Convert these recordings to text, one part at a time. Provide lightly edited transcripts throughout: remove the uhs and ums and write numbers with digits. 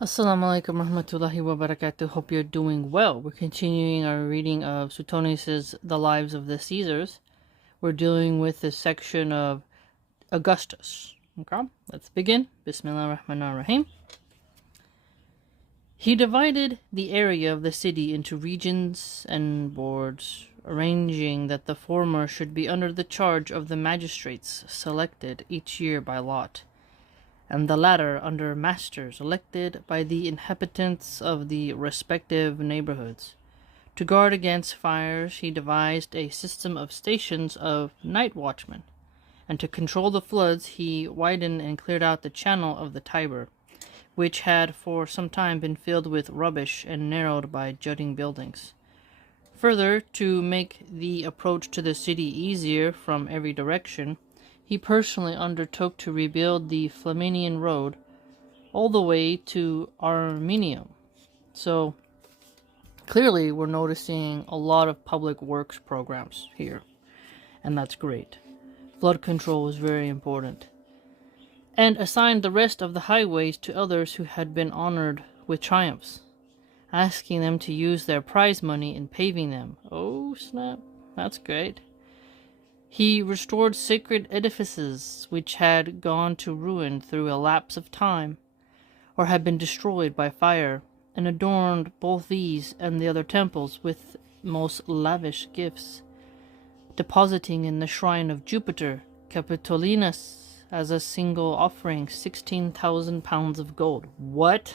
Assalamu alaikum warahmatullahi wabarakatuh. Hope you're doing well. We're continuing our reading of Suetonius' The Lives of the Caesars. We're dealing with the section of Augustus. Okay, let's begin. Bismillah ar-Rahman ar-Rahim. He divided the area of the city into regions and wards, arranging that the former should be under the charge of the magistrates selected each year by lot, and the latter under masters elected by the inhabitants of the respective neighborhoods. To guard against fires, he devised a system of stations of night watchmen, and to control the floods, he widened and cleared out the channel of the Tiber, which had for some time been filled with rubbish and narrowed by jutting buildings. Further, to make the approach to the city easier from every direction, he personally undertook to rebuild the Flaminian Road all the way to Armenium. So clearly we're noticing a lot of public works programs here, and that's great. Flood control was very important. And assigned the rest of the highways to others who had been honored with triumphs, asking them to use their prize money in paving them. Oh snap, that's great. He restored sacred edifices which had gone to ruin through a lapse of time, or had been destroyed by fire, and adorned both these and the other temples with most lavish gifts, depositing in the shrine of Jupiter Capitolinus as a single offering 16,000 pounds of gold. What?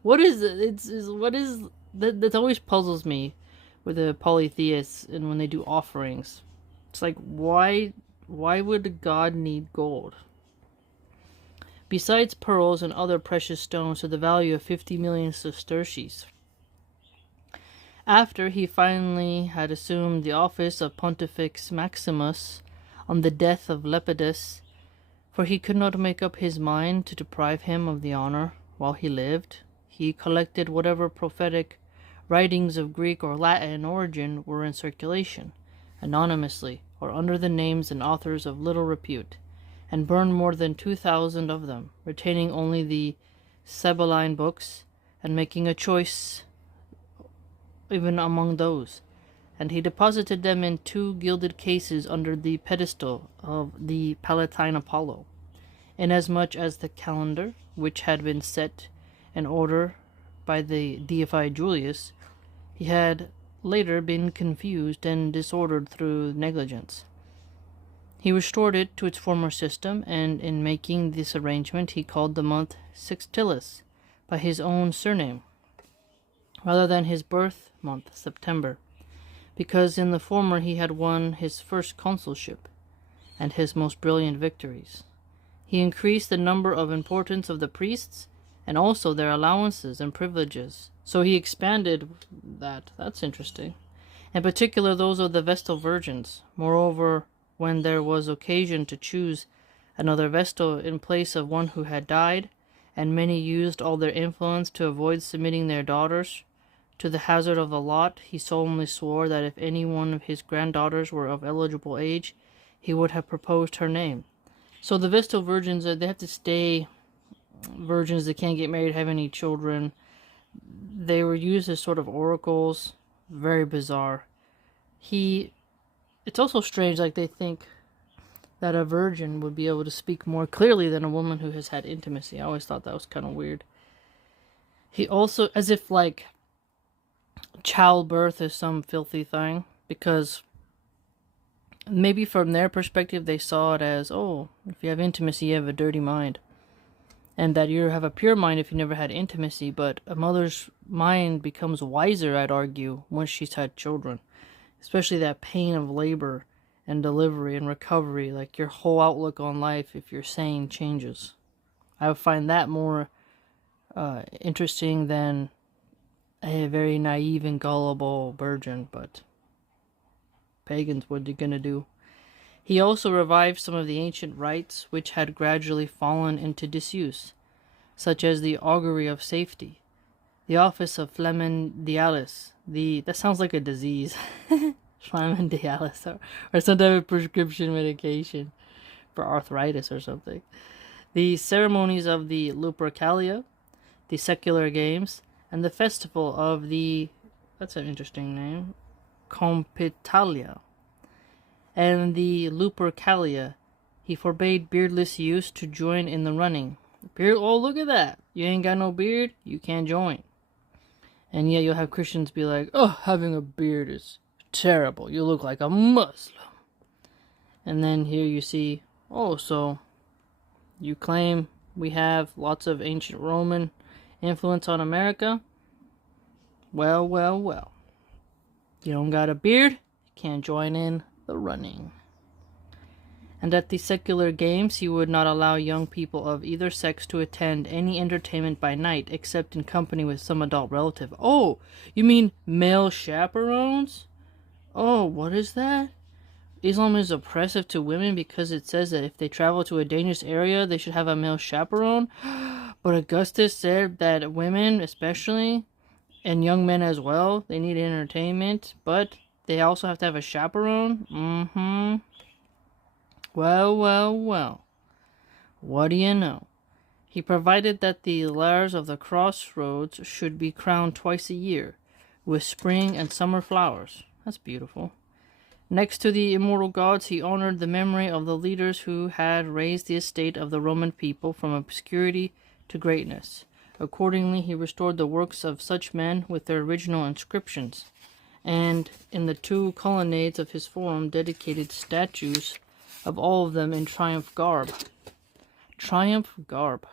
What is it? What is that? That always puzzles me with the polytheists and when they do offerings. It's like, why would God need gold? Besides pearls and other precious stones to the value of 50 million sesterces. After he finally had assumed the office of Pontifex Maximus on the death of Lepidus, for he could not make up his mind to deprive him of the honor while he lived, he collected whatever prophetic writings of Greek or Latin origin were in circulation, anonymously, or under the names and authors of little repute, and burned more than 2,000 of them, retaining only the Sibylline books, and making a choice even among those. And he deposited them in 2 gilded cases under the pedestal of the Palatine Apollo, inasmuch as the calendar, which had been set in order by the deified Julius, he had later been confused and disordered through negligence. He restored it to its former system, and in making this arrangement he called the month Sextilis by his own surname, rather than his birth month, September, because in the former he had won his first consulship and his most brilliant victories. He increased the number of importance of the priests, and also their allowances and privileges. So he expanded that. That's interesting. In particular, those of the Vestal Virgins. Moreover, when there was occasion to choose another Vestal in place of one who had died, and many used all their influence to avoid submitting their daughters to the hazard of the lot, he solemnly swore that if any one of his granddaughters were of eligible age, he would have proposed her name. So the Vestal Virgins, they have to stay virgins. They can't get married, have any children. They were used as sort of oracles. Very bizarre. It's also strange, like they think that a virgin would be able to speak more clearly than a woman who has had intimacy. I always thought that was kind of weird. He also, as if like childbirth is some filthy thing, because maybe from their perspective they saw it as, oh, if you have intimacy you have a dirty mind, and that you have a pure mind if you never had intimacy. But a mother's mind becomes wiser, I'd argue, once she's had children, especially that pain of labor and delivery and recovery. Like your whole outlook on life, if you're sane, changes. I would find that more interesting than a very naive and gullible virgin, but pagans, what are you gonna do? He also revived some of the ancient rites which had gradually fallen into disuse, such as the augury of safety, the office of flamen that sounds like a disease, flamen or some type of prescription medication for arthritis or something, the ceremonies of the Lupercalia, the secular games, and the festival of the, that's an interesting name, Compitalia, and the Lupercalia. He forbade beardless youths to join in the running. Beard, oh, look at that. You ain't got no beard, you can't join. And yet you'll have Christians be like, oh, having a beard is terrible. You look like a Muslim. And then here you see, oh, so you claim we have lots of ancient Roman influence on America? Well, well, well. You don't got a beard, you can't join in the running. And at the secular games, he would not allow young people of either sex to attend any entertainment by night except in company with some adult relative. Oh, you mean male chaperones? Oh, what is that? Islam is oppressive to women because it says that if they travel to a dangerous area, they should have a male chaperone. But Augustus said that women, especially, and young men as well, they need entertainment, but they also have to have a chaperone? Mm-hmm. Well, well, well. What do you know? He provided that the lyres of the crossroads should be crowned twice a year, with spring and summer flowers. That's beautiful. Next to the immortal gods, he honored the memory of the leaders who had raised the estate of the Roman people from obscurity to greatness. Accordingly, he restored the works of such men with their original inscriptions, and in the 2 colonnades of his forum dedicated statues of all of them in triumph garb. Triumph garb.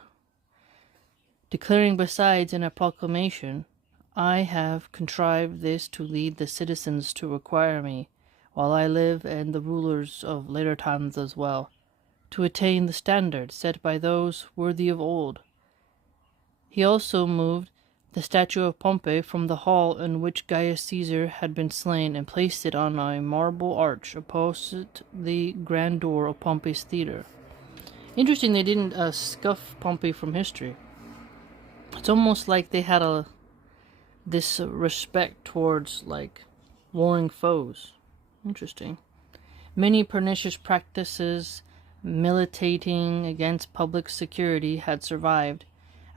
Declaring besides in a proclamation, I have contrived this to lead the citizens to require me, while I live, and the rulers of later times as well, to attain the standard set by those worthy of old. He also moved the statue of Pompey from the hall in which Gaius Caesar had been slain, and placed it on a marble arch opposite the grand door of Pompey's theater. Interesting, they didn't scuff Pompey from history. It's almost like they had this respect towards, like, warring foes. Interesting. Many pernicious practices militating against public security had survived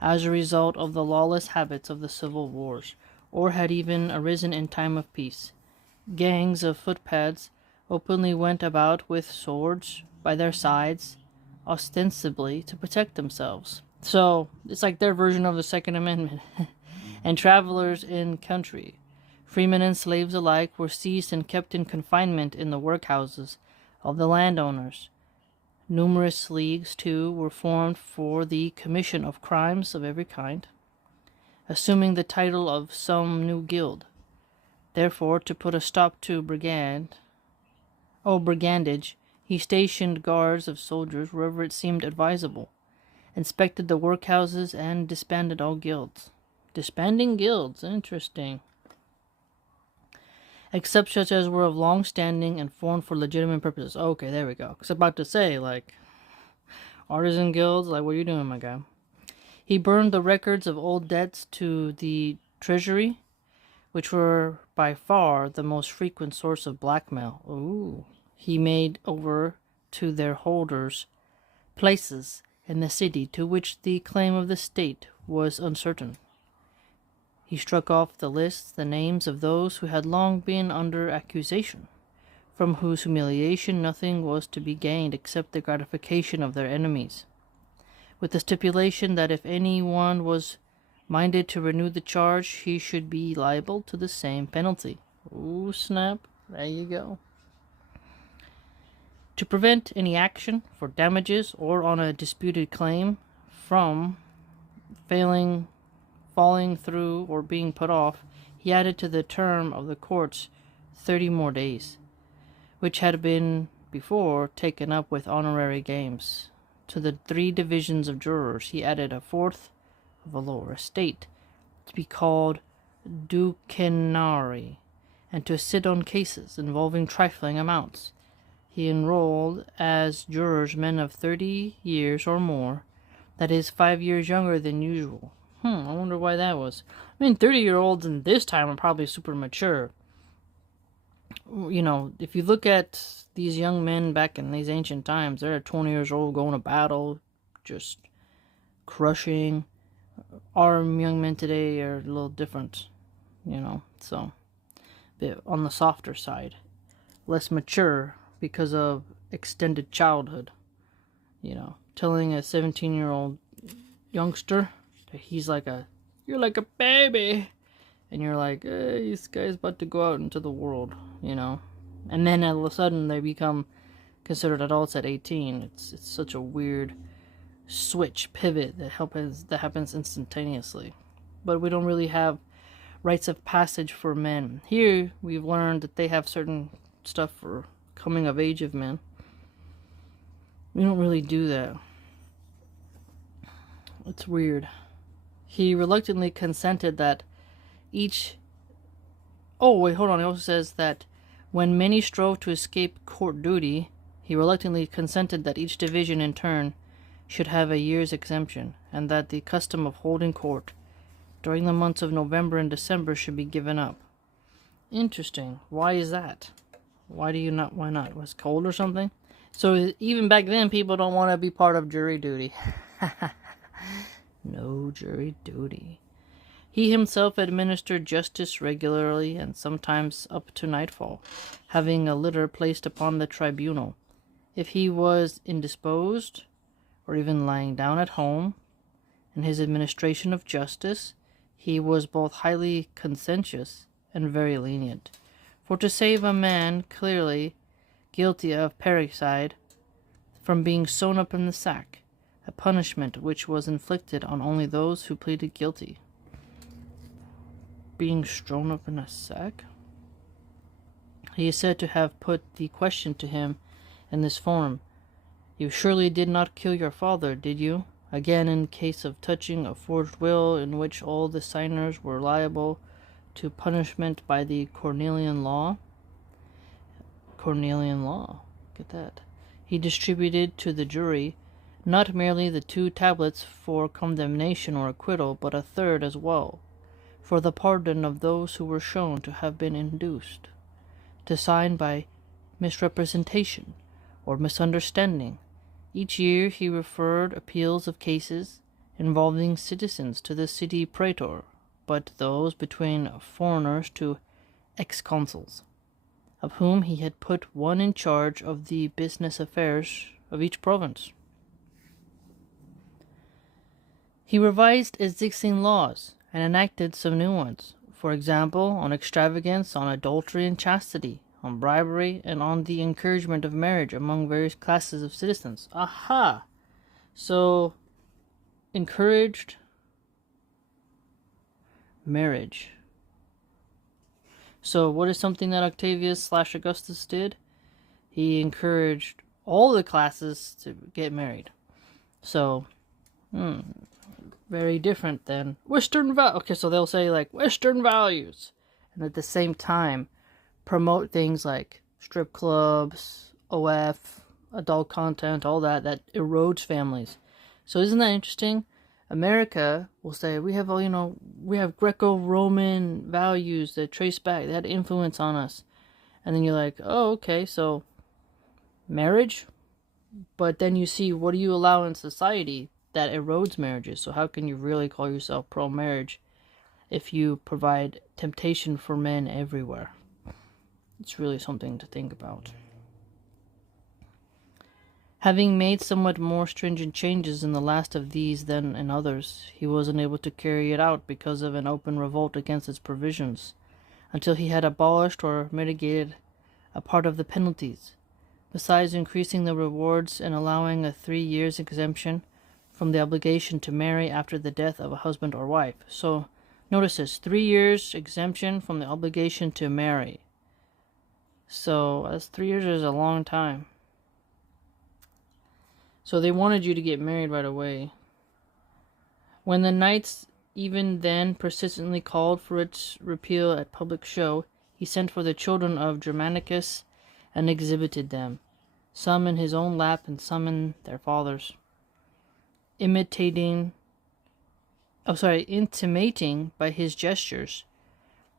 as a result of the lawless habits of the civil wars, or had even arisen in time of peace. Gangs of footpads openly went about with swords by their sides, ostensibly to protect themselves. So, it's like their version of the Second Amendment. And travelers in country, freemen and slaves alike, were seized and kept in confinement in the workhouses of the landowners. Numerous leagues, too, were formed for the commission of crimes of every kind, assuming the title of some new guild. Therefore, to put a stop to brigandage, he stationed guards of soldiers wherever it seemed advisable, inspected the workhouses, and disbanded all guilds. Disbanding guilds, interesting. Except such as were of long standing and formed for legitimate purposes. Okay, there we go. I was about to say, like, artisan guilds, like, what are you doing, my guy? He burned the records of old debts to the treasury, which were by far the most frequent source of blackmail. Ooh. He made over to their holders places in the city to which the claim of the state was uncertain. He struck off the lists the names of those who had long been under accusation, from whose humiliation nothing was to be gained except the gratification of their enemies, with the stipulation that if any one was minded to renew the charge, he should be liable to the same penalty. Ooh, snap. There you go. To prevent any action for damages or on a disputed claim from falling through or being put off, he added to the term of the courts 30 more days, which had been before taken up with honorary games. To the 3 divisions of jurors he added a 4th of a lower estate, to be called ducenari, and to sit on cases involving trifling amounts. He enrolled as jurors men of 30 years or more, that is, 5 years younger than usual. I wonder why that was. I mean, 30-year-olds in this time are probably super mature. You know, if you look at these young men back in these ancient times, they're 20 years old going to battle, just crushing our young men today are a little different, so a bit on the softer side, less mature because of extended childhood. Telling a 17-year-old youngster that you're like a baby, and you're like, hey, this guy's about to go out into the world, and then all of a sudden they become considered adults at 18. It's such a weird switch pivot that happens instantaneously. But we don't really have rites of passage for men. Here we've learned that they have certain stuff for coming of age of men. We don't really do that. It's weird. He reluctantly consented that each... Oh, wait, hold on. He also says that when many strove to escape court duty, he reluctantly consented that each division in turn should have a year's exemption, and that the custom of holding court during the months of November and December should be given up. Interesting. Why is that? Why not? Was it cold or something? So even back then, people don't want to be part of jury duty. No jury duty. He himself administered justice regularly and sometimes up to nightfall, having a litter placed upon the tribunal. If he was indisposed, or even lying down at home, in his administration of justice, he was both highly conscientious and very lenient. For to save a man clearly guilty of parricide from being sewn up in the sack, a punishment which was inflicted on only those who pleaded guilty. Being strewn up in a sack? He is said to have put the question to him in this form: You surely did not kill your father, did you? Again, in case of touching a forged will in which all the signers were liable to punishment by the Cornelian law. Cornelian law. Get that. He distributed to the jury not merely the 2 tablets for condemnation or acquittal, but a third as well, for the pardon of those who were shown to have been induced to sign by misrepresentation or misunderstanding. Each year he referred appeals of cases involving citizens to the city praetor, but those between foreigners to ex-consuls, of whom he had put one in charge of the business affairs of each province. He revised existing laws and enacted some new ones, for example, on extravagance, on adultery and chastity, on bribery, and on the encouragement of marriage among various classes of citizens. Aha! So, encouraged marriage. So, what is something that Octavius/Augustus did? He encouraged all the classes to get married. So, very different than Western values. Okay, so they'll say like Western values, and at the same time promote things like strip clubs, OF, adult content, all that erodes families. So isn't that interesting? America will say we have Greco-Roman values that trace back, that influence on us. And then you're like, oh, okay, so marriage? But then you see, what do you allow in society that erodes marriages? So how can you really call yourself pro-marriage if you provide temptation for men everywhere? It's really something to think about. Having made somewhat more stringent changes in the last of these than in others, he was unable to carry it out because of an open revolt against its provisions, until he had abolished or mitigated a part of the penalties, besides increasing the rewards and allowing a 3 years exemption from the obligation to marry after the death of a husband or wife. So, notice this, 3 years exemption from the obligation to marry. So, that's 3 years is a long time. So they wanted you to get married right away. When the knights even then persistently called for its repeal at public show, he sent for the children of Germanicus and exhibited them, some in his own lap and some in their father's, intimating by his gestures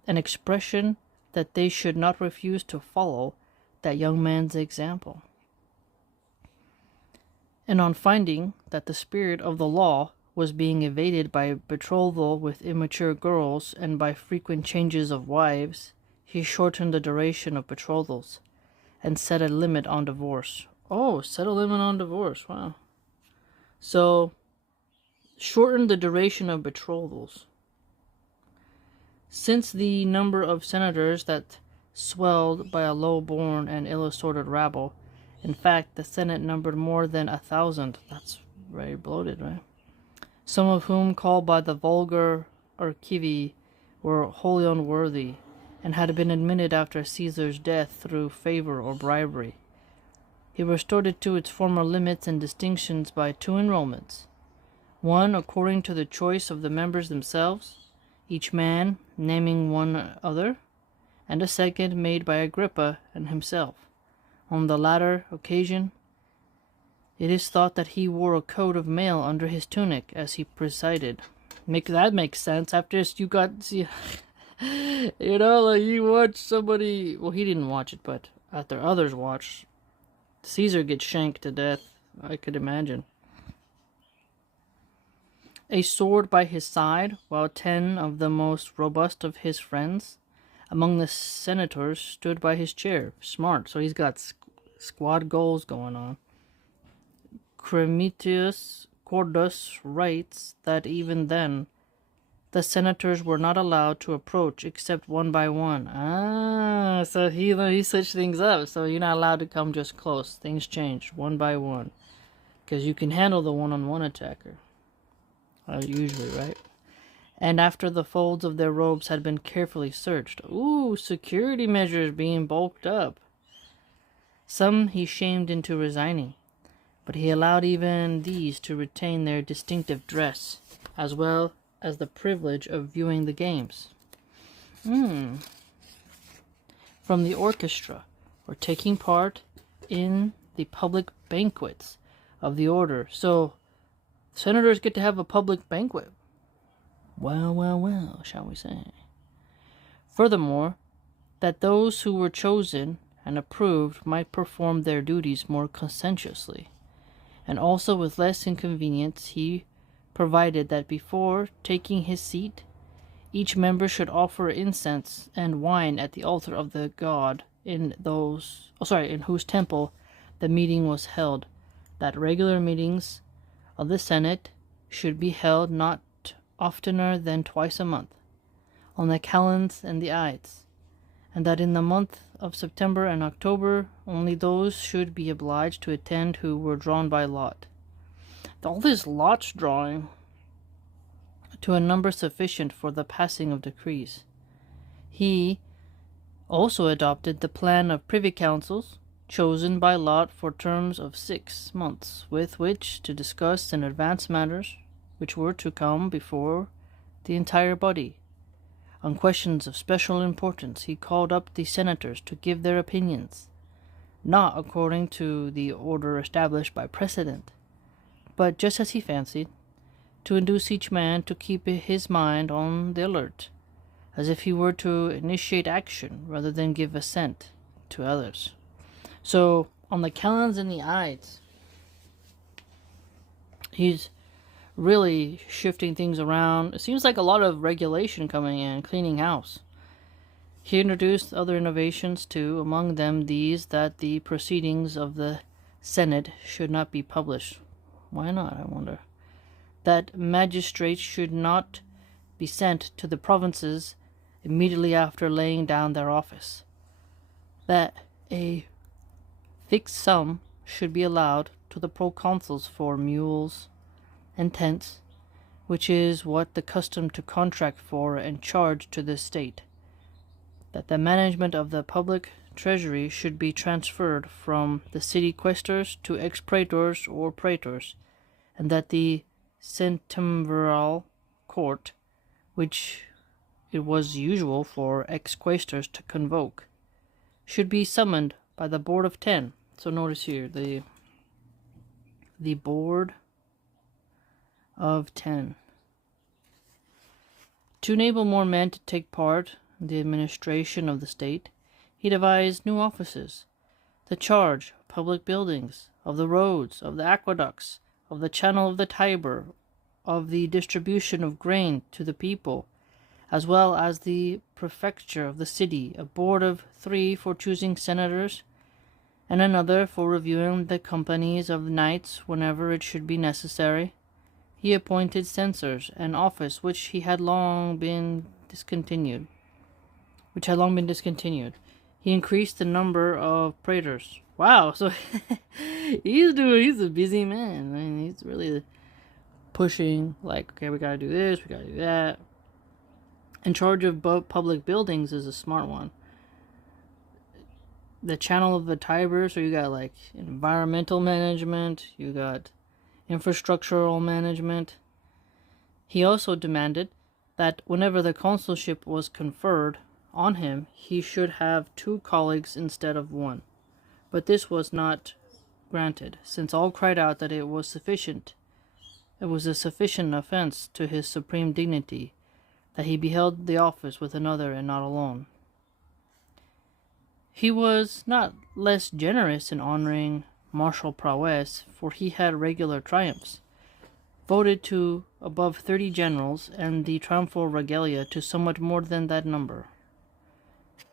an expression that they should not refuse to follow that young man's example. And on finding that the spirit of the law was being evaded by betrothal with immature girls and by frequent changes of wives, he shortened the duration of betrothals and set a limit on divorce. Oh, set a limit on divorce. Wow. So, shortened the duration of betrothals. Since the number of senators that swelled by a low-born and ill-assorted rabble, in fact, the Senate numbered more than 1,000. That's very bloated, right? Some of whom, called by the vulgar archivi, were wholly unworthy, and had been admitted after Caesar's death through favor or bribery. He restored it to its former limits and distinctions by 2 enrollments, one according to the choice of the members themselves, each man naming one other, and a second made by Agrippa and himself. On the latter occasion, it is thought that he wore a coat of mail under his tunic as he presided. That makes sense. After you got, you know, like you watch somebody. Well, he didn't watch it, but after others watched, Caesar gets shanked to death. I could imagine. A sword by his side, while 10 of the most robust of his friends among the senators stood by his chair. Smart. So he's got squad goals going on. Cremitius Cordus writes that even then the senators were not allowed to approach except one by one. So he switched things up. So you're not allowed to come just close. Things changed one by one. Because you can handle the one-on-one attacker. Usually, right? And after the folds of their robes had been carefully searched. Ooh, security measures being bulked up. Some he shamed into resigning, but he allowed even these to retain their distinctive dress, as well as the privilege of viewing the games. From the orchestra, or taking part in the public banquets of the order. So, senators get to have a public banquet. Well, shall we say. Furthermore, that those who were chosen and approved might perform their duties more conscientiously, and also with less inconvenience, he provided that before taking his seat, each member should offer incense and wine at the altar of the god in whose temple the meeting was held, that regular meetings of the Senate should be held not oftener than twice a month, on the calends and the ides, and that in the month of September and October only those should be obliged to attend who were drawn by lot. All this lots drawing, to a number sufficient for the passing of decrees. He also adopted the plan of privy councils, chosen by lot for terms of 6 months, with which to discuss and advance matters which were to come before the entire body. On questions of special importance, he called up the senators to give their opinions, not according to the order established by precedent, but just as he fancied, to induce each man to keep his mind on the alert, as if he were to initiate action rather than give assent to others. So, on the calends and the ides, he's really shifting things around. It seems like a lot of regulation coming in, cleaning house. He introduced other innovations too, among them these, that the proceedings of the Senate should not be published. Why not, I wonder? That magistrates should not be sent to the provinces immediately after laying down their office. That a fixed sum should be allowed to the proconsuls for mules and tents, which is what the custom to contract for and charge to the state. That the management of the public treasury should be transferred from the city quaestors to ex-praetors or praetors, and that the centumviral court, which it was usual for ex-quaestors to convoke, should be summoned by the board of 10. So notice here, the board of 10. To enable more men to take part in the administration of the state, he devised new offices, the charge of public buildings, of the roads, of the aqueducts, of the channel of the Tiber, of the distribution of grain to the people, as well as the prefecture of the city, a board of 3 for choosing senators, and another for reviewing the companies of knights whenever it should be necessary. He appointed censors, an office which had long been discontinued. He increased the number of praetors. Wow, so he's a busy man. I mean, he's really pushing, like, okay, we gotta do this, we gotta do that. In charge of public buildings is a smart one. The channel of the Tiber, so you got like environmental management, you got infrastructural management. He also demanded that whenever the consulship was conferred on him, he should have 2 colleagues instead of 1. But this was not granted, since all cried out that it was sufficient. It was a sufficient offense to his supreme dignity that he beheld the office with another and not alone. He was not less generous in honoring martial prowess, for he had regular triumphs, voted to above 30 generals, and the triumphal regalia to somewhat more than that number.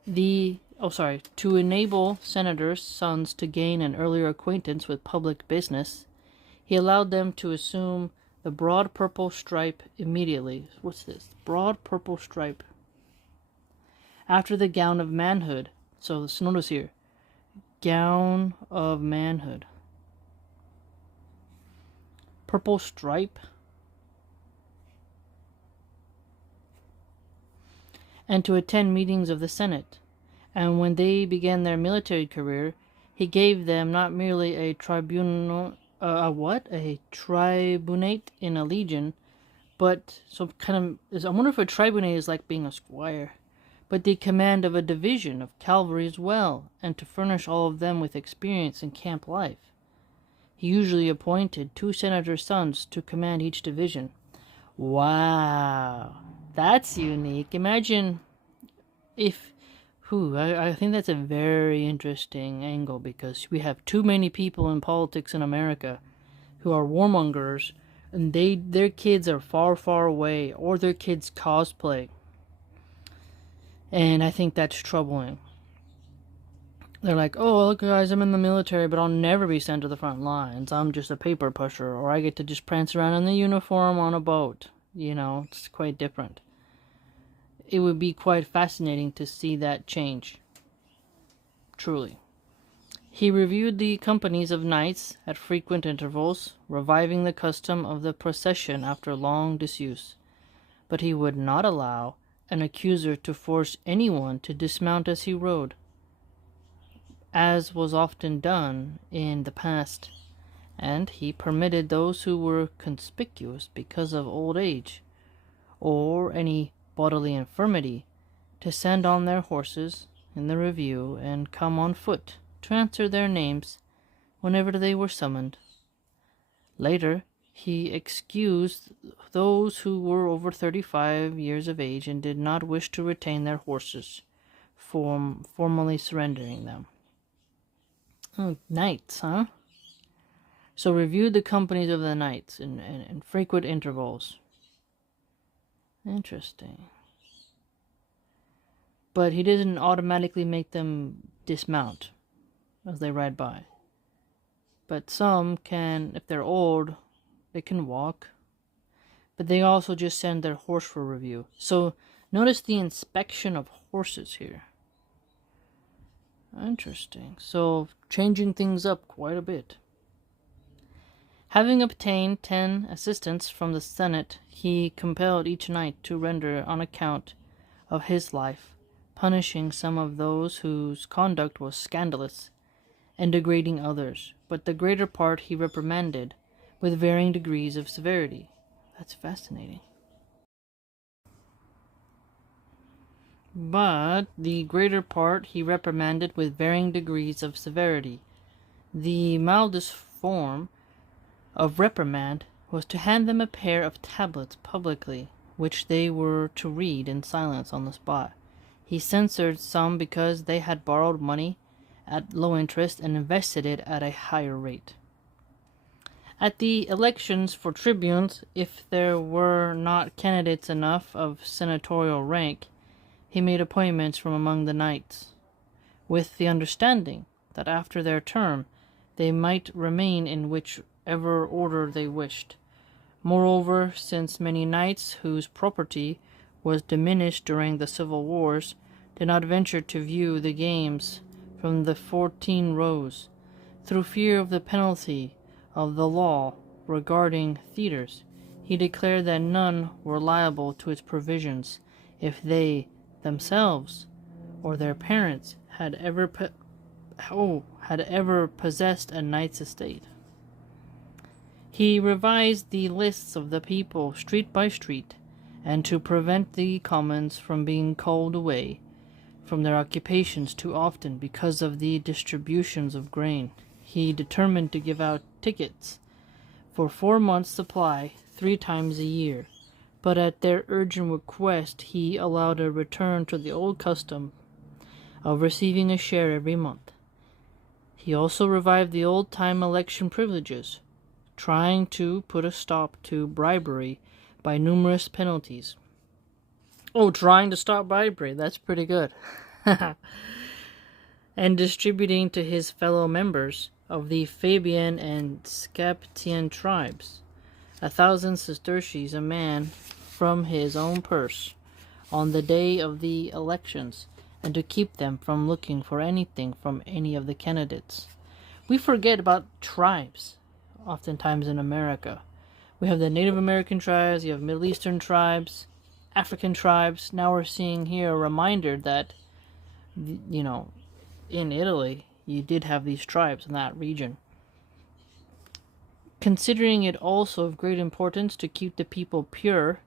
To enable senators' sons to gain an earlier acquaintance with public business, he allowed them to assume the broad purple stripe immediately. What's this? Broad purple stripe. After the gown of manhood. So let's notice here. Gown of manhood. Purple stripe. And to attend meetings of the Senate. And when they began their military career, he gave them not merely a tribunal, a tribunate in a legion, but I wonder if a tribunate is like being a squire, but the command of a division of cavalry as well, and to furnish all of them with experience in camp life. He usually appointed 2 senators' sons to command each division. Wow, that's unique. Imagine if I think that's a very interesting angle, because we have too many people in politics in America who are warmongers, and their kids are far, far away, or their kids cosplay. And I think that's troubling. They're like, oh, look guys, I'm in the military, but I'll never be sent to the front lines. I'm just a paper pusher, or I get to just prance around in the uniform on a boat. You know, it's quite different. It would be quite fascinating to see that change. Truly. He reviewed the companies of knights at frequent intervals, reviving the custom of the procession after long disuse. But he would not allow an accuser to force anyone to dismount as he rode, as was often done in the past, and he permitted those who were conspicuous because of old age, or any bodily infirmity, to send on their horses in the review and come on foot to answer their names whenever they were summoned. Later, he excused those who were over 35 years of age and did not wish to retain their horses, formally surrendering them. Oh, knights, huh? So reviewed the companies of the knights in frequent intervals. Interesting. But he didn't automatically make them dismount as they ride by. But some can, if they're old, they can walk. But they also just send their horse for review. So notice the inspection of horses here. Interesting. So changing things up quite a bit. Having obtained 10 assistants from the Senate, he compelled each knight to render on account of his life, punishing some of those whose conduct was scandalous, and degrading others, but the greater part he reprimanded with varying degrees of severity. That's fascinating. But the greater part he reprimanded with varying degrees of severity. The mildest form of reprimand was to hand them a pair of tablets publicly, which they were to read in silence on the spot. He censured some because they had borrowed money at low interest and invested it at a higher rate. At the elections for tribunes, if there were not candidates enough of senatorial rank, he made appointments from among the knights, with the understanding that after their term they might remain in whichever order they wished. Moreover, since many knights whose property was diminished during the civil wars did not venture to view the games from the 14 rows, through fear of the penalty of the law regarding theatres, he declared that none were liable to its provisions if they themselves or their parents had ever possessed a knight's estate. He revised the lists of the people street by street, and to prevent the commons from being called away from their occupations too often because of the distributions of grain, he determined to give out tickets for 4 months' supply 3 times a year, but at their urgent request he allowed a return to the old custom of receiving a share every month. He also revived the old-time election privileges, trying to put a stop to bribery by numerous penalties. Oh, trying to stop bribery, that's pretty good. And distributing to his fellow members of the Fabian and Scaptian tribes 1,000 sesterces a man from his own purse on the day of the elections, and to keep them from looking for anything from any of the candidates. We forget about tribes oftentimes in America. We have the Native American tribes, you have Middle Eastern tribes, African tribes. Now we're seeing here a reminder that, in Italy, you did have these tribes in that region. Considering it also of great importance to keep the people pure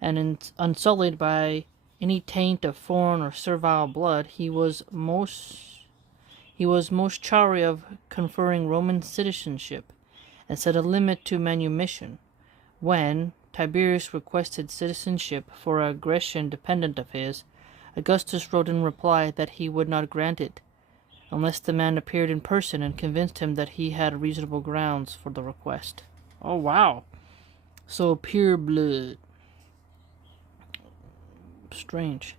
and unsullied by any taint of foreign or servile blood, he was most chary of conferring Roman citizenship, and set a limit to manumission. When Tiberius requested citizenship for a Grecian dependent of his, Augustus wrote in reply that he would not grant it, unless the man appeared in person and convinced him that he had reasonable grounds for the request. Oh, wow. So pure blood. Strange.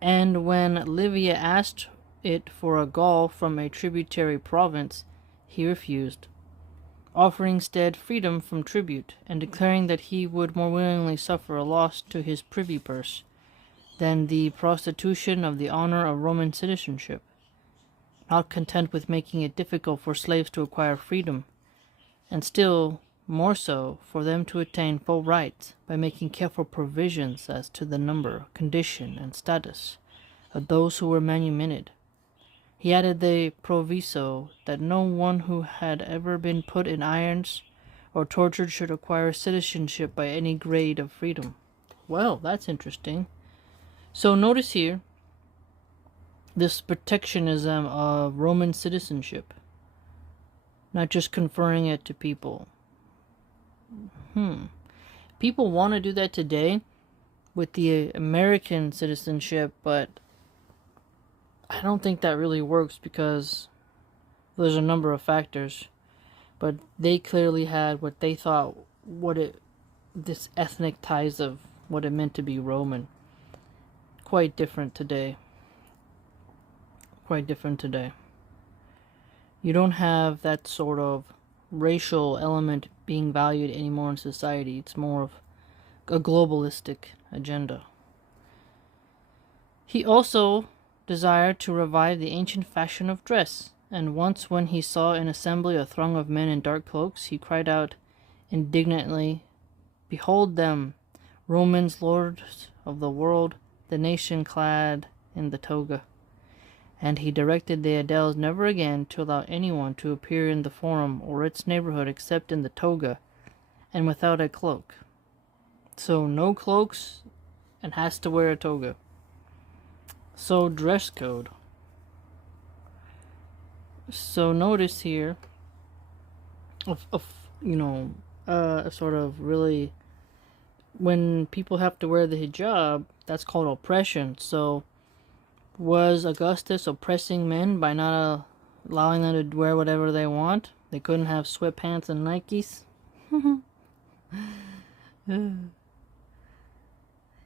And when Livia asked it for a Gaul from a tributary province, he refused, offering instead freedom from tribute, and declaring that he would more willingly suffer a loss to his privy purse than the prostitution of the honor of Roman citizenship. Not content with making it difficult for slaves to acquire freedom, and still more so for them to attain full rights, by making careful provisions as to the number, condition, and status of those who were manumitted, he added the proviso that no one who had ever been put in irons or tortured should acquire citizenship by any grade of freedom. Well, that's interesting. So notice here this protectionism of Roman citizenship, not just conferring it to people. People want to do that today with the American citizenship, but I don't think that really works because there's a number of factors. But they clearly had what they thought this ethnic ties of what it meant to be Roman. Quite different today. Quite different today. You don't have that sort of racial element being valued anymore in society. It's more of a globalistic agenda. He also desired to revive the ancient fashion of dress, and once when he saw in assembly a throng of men in dark cloaks, he cried out indignantly, "Behold them, Romans, lords of the world, the nation clad in the toga." And he directed the aediles never again to allow anyone to appear in the forum or its neighborhood except in the toga and without a cloak. So no cloaks, and has to wear a toga. So dress code. So notice here, sort of really, when people have to wear the hijab, that's called oppression. So was Augustus oppressing men by not allowing them to wear whatever they want? They couldn't have sweatpants and Nikes.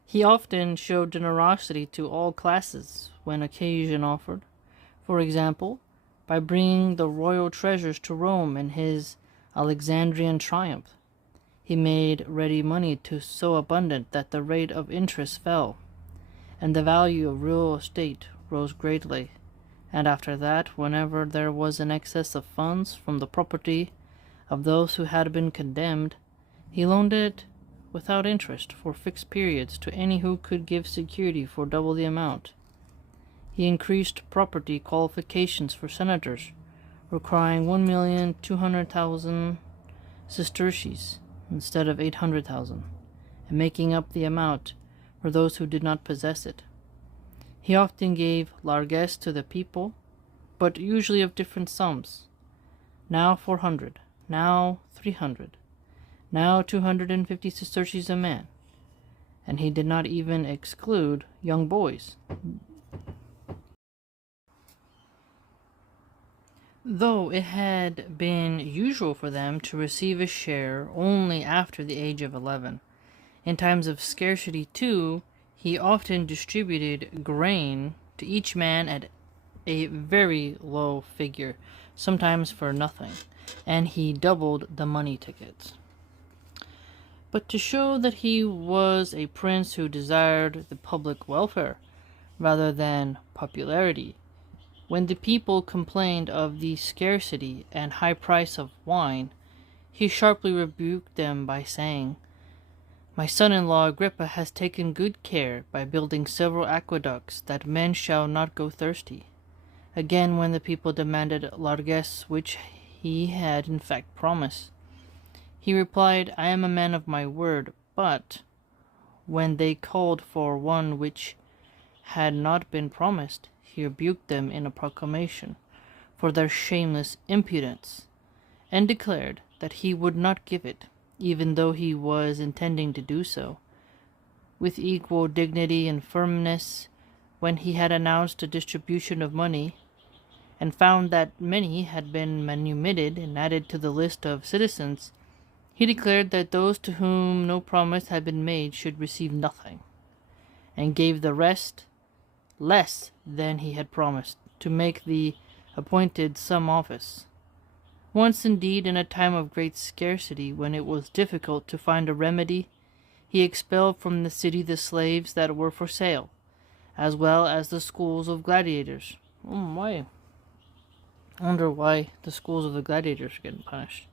He often showed generosity to all classes when occasion offered. For example, by bringing the royal treasures to Rome in his Alexandrian triumph. He made ready money so abundant that the rate of interest fell, and the value of real estate rose greatly. And after that, whenever there was an excess of funds from the property of those who had been condemned, he loaned it without interest for fixed periods to any who could give security for double the amount. He increased property qualifications for senators, requiring 1,200,000 sesterces instead of 800,000, and making up the amount for those who did not possess it. He often gave largesse to the people, but usually of different sums. Now 400, now 300, now 250 sesterces a man, and he did not even exclude young boys. Though it had been usual for them to receive a share only after the age of 11. In times of scarcity, too, he often distributed grain to each man at a very low figure, sometimes for nothing, and he doubled the money tickets. But to show that he was a prince who desired the public welfare rather than popularity, when the people complained of the scarcity and high price of wine, he sharply rebuked them by saying, "My son-in-law Agrippa has taken good care by building several aqueducts that men shall not go thirsty." Again, when the people demanded largesse, which he had in fact promised, he replied, "I am a man of my word," but when they called for one which had not been promised, he rebuked them in a proclamation for their shameless impudence, and declared that he would not give it, even though he was intending to do so. With equal dignity and firmness, when he had announced a distribution of money, and found that many had been manumitted and added to the list of citizens, he declared that those to whom no promise had been made should receive nothing, and gave the rest less than he had promised, to make the appointed some office. Once, indeed, in a time of great scarcity, when it was difficult to find a remedy, he expelled from the city the slaves that were for sale, as well as the schools of gladiators. Why? I wonder why the schools of the gladiators are getting punished.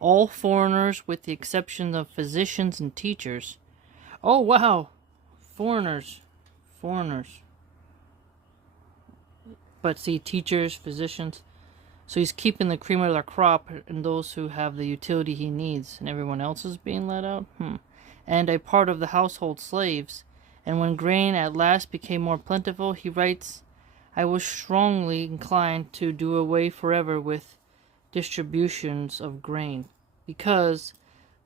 All foreigners, with the exception of physicians and teachers. Oh, wow! Foreigners. But see, teachers, physicians. So he's keeping the cream of the crop and those who have the utility he needs, and everyone else is being let out? And a part of the household slaves. And when grain at last became more plentiful, he writes, "I was strongly inclined to do away forever with distributions of grain, because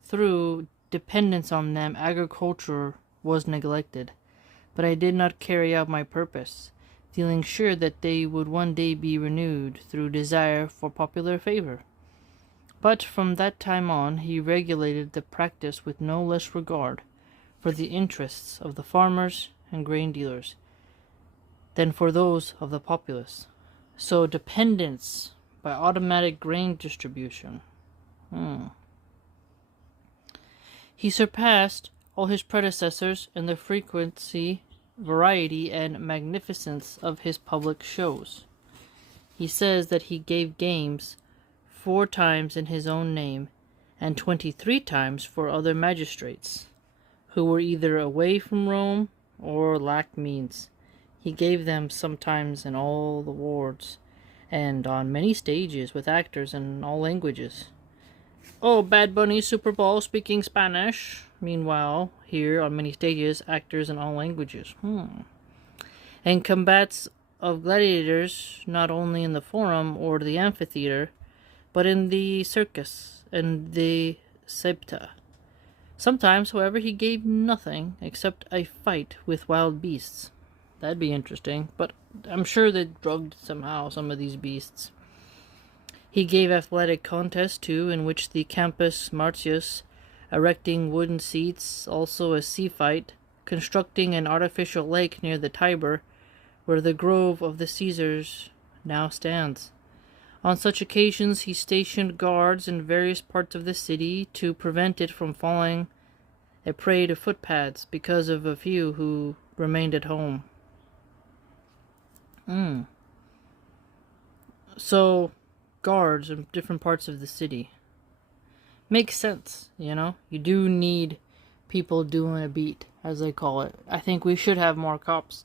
through dependence on them agriculture was neglected. But I did not carry out my purpose, feeling sure that they would one day be renewed through desire for popular favor." But from that time on he regulated the practice with no less regard for the interests of the farmers and grain dealers than for those of the populace. So dependence by automatic grain distribution. He surpassed all his predecessors in the frequency, variety, and magnificence of his public shows. He says that he gave games 4 times in his own name, and 23 times for other magistrates, who were either away from Rome or lacked means. He gave them sometimes in all the wards, and on many stages with actors in all languages. Oh, Bad Bunny Super Bowl speaking Spanish. Meanwhile, here on many stages, actors in all languages. And combats of gladiators, not only in the forum or the amphitheater, but in the circus and the septa. Sometimes, however, he gave nothing except a fight with wild beasts. That'd be interesting, but I'm sure they drugged somehow some of these beasts. He gave athletic contests too, in which the Campus Martius, erecting wooden seats, also a sea fight, constructing an artificial lake near the Tiber, where the grove of the Caesars now stands. On such occasions he stationed guards in various parts of the city to prevent it from falling a prey to footpads because of a few who remained at home. So, guards in different parts of the city. Makes sense, you know? You do need people doing a beat, as they call it. I think we should have more cops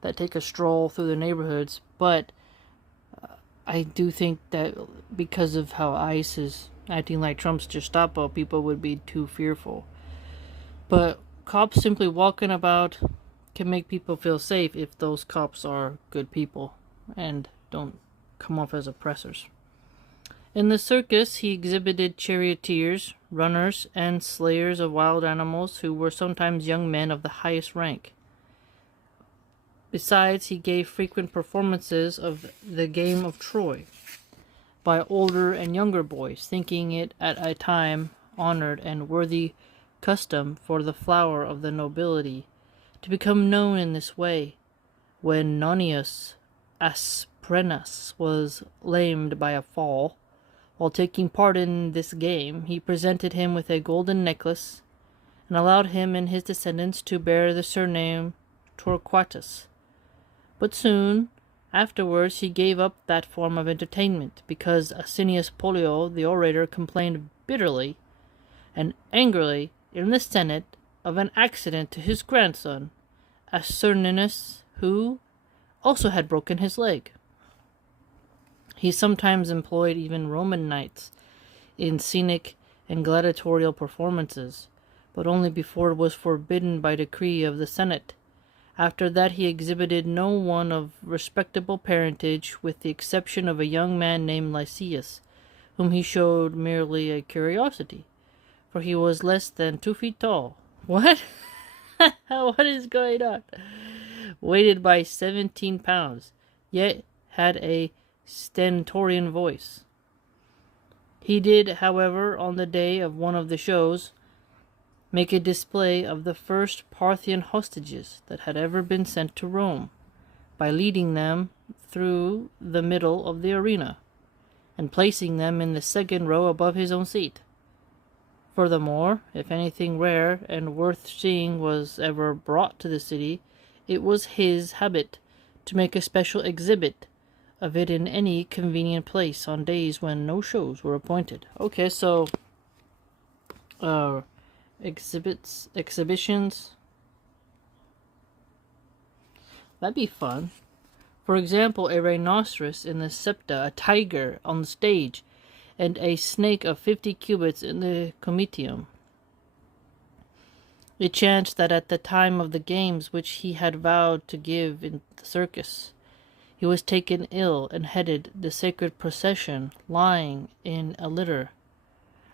that take a stroll through the neighborhoods, but I do think that because of how ICE is acting like Trump's Gestapo, people would be too fearful. But cops simply walking about can make people feel safe if those cops are good people and don't come off as oppressors. In the circus, he exhibited charioteers, runners, and slayers of wild animals who were sometimes young men of the highest rank. Besides, he gave frequent performances of the game of Troy by older and younger boys, thinking it at a time honored and worthy custom for the flower of the nobility to become known in this way. When Nonius Asprenas was lamed by a fall, while taking part in this game, he presented him with a golden necklace and allowed him and his descendants to bear the surname Torquatus. But soon afterwards he gave up that form of entertainment, because Asinius Pollio, the orator, complained bitterly and angrily in the Senate of an accident to his grandson, Asurninus, who also had broken his leg. He sometimes employed even Roman knights in scenic and gladiatorial performances, but only before it was forbidden by decree of the Senate. After that he exhibited no one of respectable parentage, with the exception of a young man named Lysias, whom he showed merely a curiosity, for he was less than 2 feet tall. What? What is going on? Weighted by 17 pounds, yet had a stentorian voice. He did, however, on the day of one of the shows, make a display of the first Parthian hostages that had ever been sent to Rome, by leading them through the middle of the arena, and placing them in the second row above his own seat. Furthermore, if anything rare and worth seeing was ever brought to the city, it was his habit to make a special exhibit of it in any convenient place on days when no shows were appointed. Okay, so exhibitions. That'd be fun. For example, a rhinoceros in the septa, a tiger on the stage, and a snake of 50 cubits in the comitium. It chanced that at the time of the games which he had vowed to give in the circus, he was taken ill and headed the sacred procession, lying in a litter.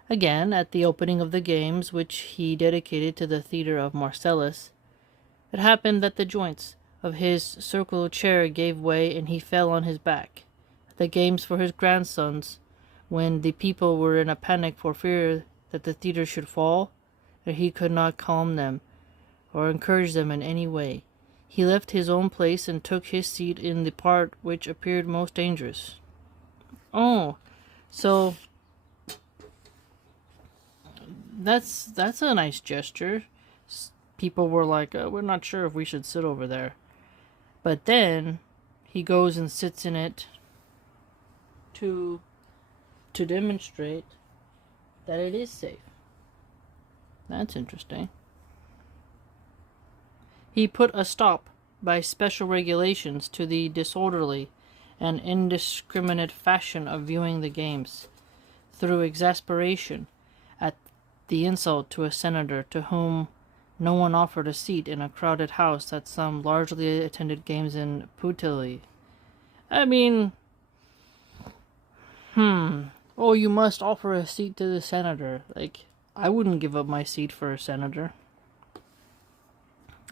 Again, at the opening of the games which he dedicated to the theatre of Marcellus, it happened that the joints of his circular chair gave way and he fell on his back. At the games for his grandsons, when the people were in a panic for fear that the theatre should fall, and he could not calm them or encourage them in any way, he left his own place and took his seat in the part which appeared most dangerous. Oh, so that's a nice gesture. People were like, we're not sure if we should sit over there. But then he goes and sits in it to demonstrate that it is safe. That's interesting. He put a stop by special regulations to the disorderly and indiscriminate fashion of viewing the games, through exasperation at the insult to a senator to whom no one offered a seat in a crowded house at some largely attended games in Puteoli. I mean, oh, you must offer a seat to the senator. Like, I wouldn't give up my seat for a senator.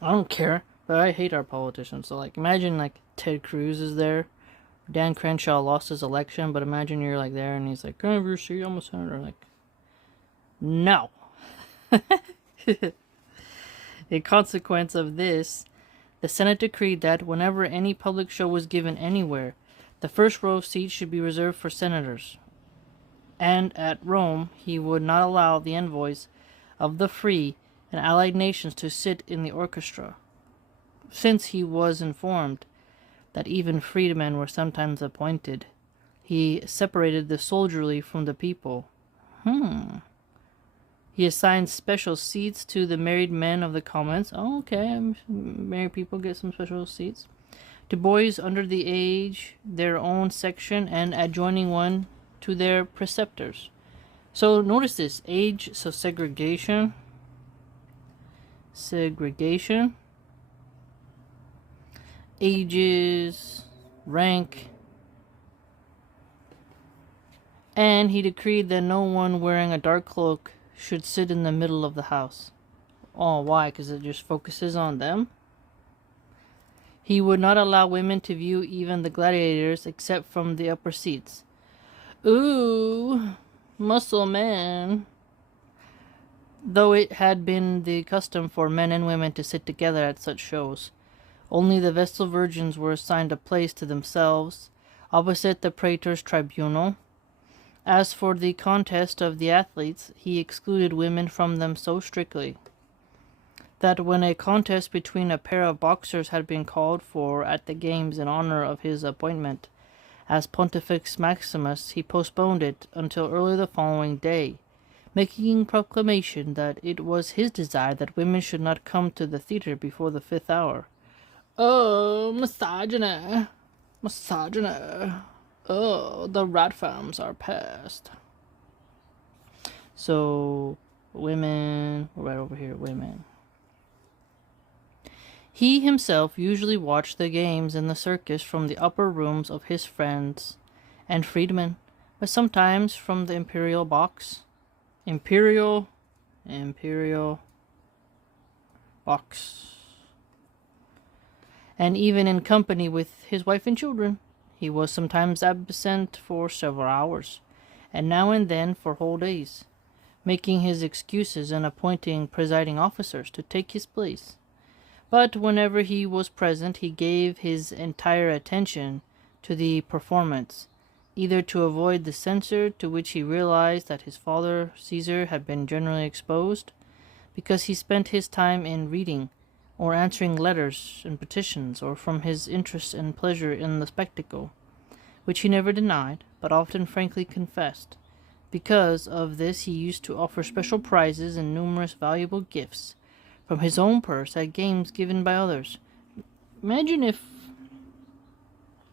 I don't care, but I hate our politicians. So, like, imagine, like, Ted Cruz is there Dan Crenshaw lost his election, but imagine you're like there and he's like, "Can I have your seat? I'm a senator." Like, no. In consequence of this, the Senate decreed that whenever any public show was given anywhere, the first row of seats should be reserved for senators. And at Rome, he would not allow the envoys of the free and allied nations to sit in the orchestra, since he was informed that even freedmen were sometimes appointed. He separated the soldiery from the people. He assigned special seats to the married men of the commons. Oh, okay, married people get some special seats. To boys under the age, their own section, and adjoining one to their preceptors. So notice this, age, so segregation, ages, rank, and he decreed that no one wearing a dark cloak should sit in the middle of the house. Oh, why? Because it just focuses on them? He would not allow women to view even the gladiators except from the upper seats. Ooh, muscle man. Though it had been the custom for men and women to sit together at such shows, only the Vestal Virgins were assigned a place to themselves, opposite the praetor's tribunal. As for the contest of the athletes, he excluded women from them so strictly that when a contest between a pair of boxers had been called for at the games in honor of his appointment as Pontifex Maximus, he postponed it until early the following day, making proclamation that it was his desire that women should not come to the theatre before the 5th hour. Oh, misogyny. Oh, the rat farms are past. So, women, right over here, women. He himself usually watched the games in the circus from the upper rooms of his friends and freedmen, but sometimes from the imperial box. Imperial box. And even in company with his wife and children. He was sometimes absent for several hours, and now and then for whole days, making his excuses and appointing presiding officers to take his place. But whenever he was present, he gave his entire attention to the performance, either to avoid the censure to which he realized that his father Caesar had been generally exposed, because he spent his time in reading, or answering letters and petitions, or from his interest and pleasure in the spectacle, which he never denied, but often frankly confessed. Because of this he used to offer special prizes and numerous valuable gifts from his own purse at games given by others. Imagine if,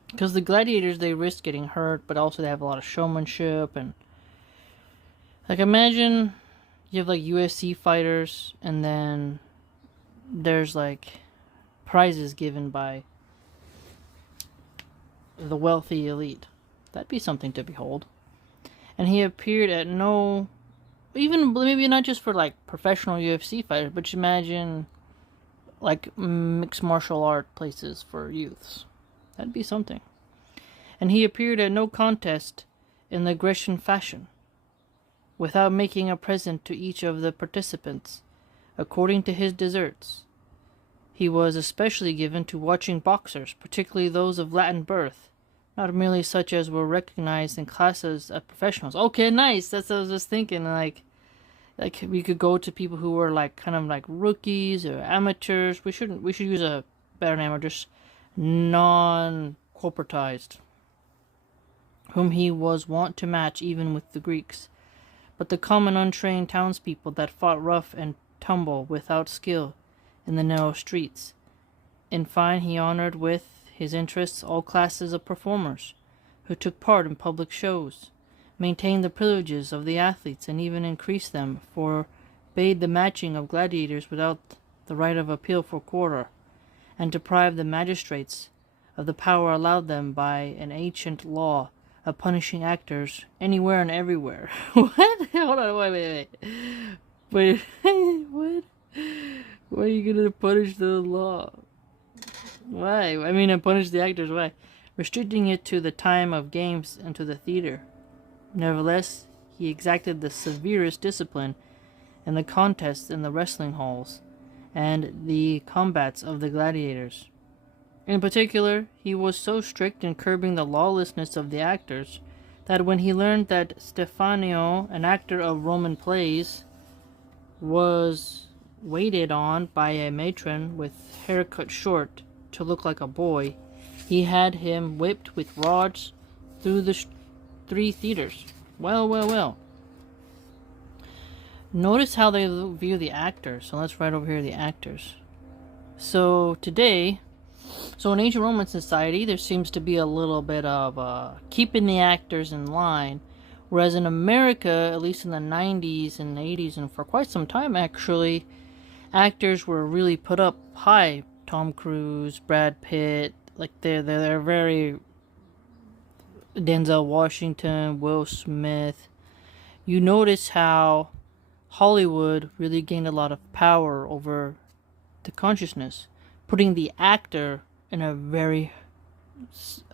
because the gladiators, they risk getting hurt, but also they have a lot of showmanship, and like imagine you have like UFC fighters, and then there's like prizes given by the wealthy elite. That'd be something to behold. And he appeared at no, even maybe not just for like professional UFC fighters, but you imagine like mixed martial art places for youths. That'd be something. And he appeared at no contest in the Grecian fashion, without making a present to each of the participants, according to his deserts. He was especially given to watching boxers, particularly those of Latin birth, not merely such as were recognized in classes as professionals. Okay, nice. That's what I was just thinking. Like we could go to people who were like kind of like rookies or amateurs. We should use a better name, or just non-corporatized, whom he was wont to match even with the Greeks. But the common untrained townspeople that fought rough and tumble without skill in the narrow streets. In fine, he honored with his interests all classes of performers who took part in public shows, maintained the privileges of the athletes, and even increased them, forbade the matching of gladiators without the right of appeal for quarter, and deprived the magistrates of the power allowed them by an ancient law of punishing actors anywhere and everywhere. What? Hold on, wait. Wait, what? Why are you gonna punish the law? Why? I mean, punish the actors, why? restricting it to the time of games and to the theater. Nevertheless, he exacted the severest discipline in the contests in the wrestling halls and the combats of the gladiators. In particular, he was so strict in curbing the lawlessness of the actors that when he learned that Stephanio, an actor of Roman plays, was waited on by a matron with hair cut short to look like a boy, he had him whipped with rods through the 3 theaters. Well. Notice how they view the actors. So let's write over here the actors. So today, in ancient Roman society, there seems to be a little bit of keeping the actors in line. Whereas in America, at least in the 90s and 80s, and for quite some time actually, actors were really put up high. Tom Cruise, Brad Pitt, like they're very... Denzel Washington, Will Smith. You notice how Hollywood really gained a lot of power over the consciousness, putting the actor in a very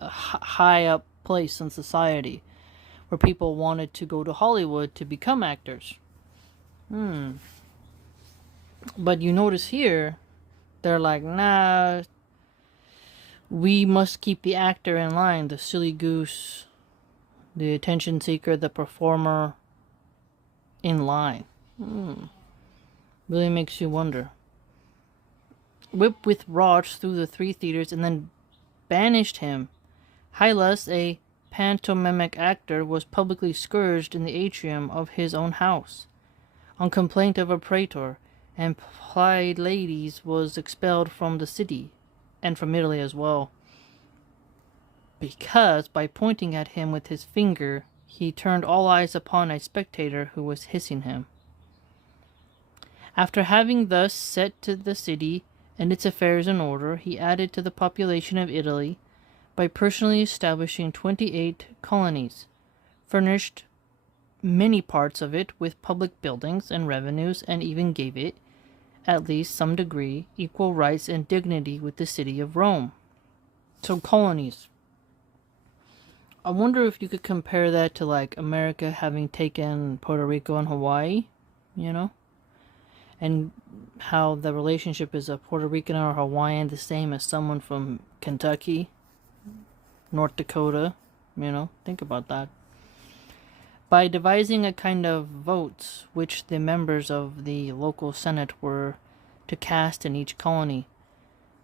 high up place in society, where people wanted to go to Hollywood to become actors. But you notice here, they're like, nah, we must keep the actor in line, the silly goose, the attention seeker, the performer in line. Really makes you wonder. Whipped with rods through the 3 theaters and then banished him. Hylas, a pantomimic actor, was publicly scourged in the atrium of his own house, on complaint of a praetor, and Pylades was expelled from the city, and from Italy as well, because by pointing at him with his finger, he turned all eyes upon a spectator who was hissing him. After having thus set to the city and its affairs in order, he added to the population of Italy by personally establishing 28 colonies, furnished many parts of it with public buildings and revenues, and even gave it, at least some degree, equal rights and dignity with the city of Rome. So colonies. I wonder if you could compare that to like America having taken Puerto Rico and Hawaii, and how the relationship is a Puerto Rican or Hawaiian the same as someone from Kentucky, North Dakota, think about that. By devising a kind of votes which the members of the local senate were to cast in each colony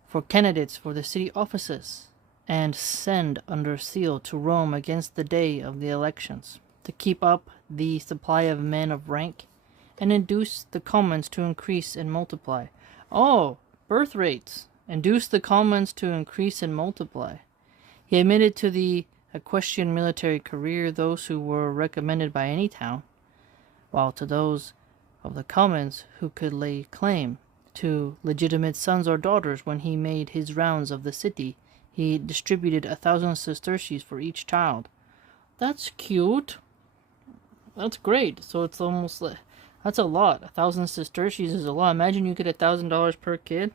for candidates for the city offices, and send under seal to Rome against the day of the elections, to keep up the supply of men of rank, and induce the commons to increase and multiply. Oh, birth rates. Induce the commons to increase and multiply. He admitted to the equestrian military career those who were recommended by any town, while to those of the commons who could lay claim to legitimate sons or daughters, when he made his rounds of the city, he distributed 1,000 sesterces for each child. That's cute. That's great. So it's almost like, that's a lot. 1,000 sesterces is a lot. Imagine you get $1,000 per kid.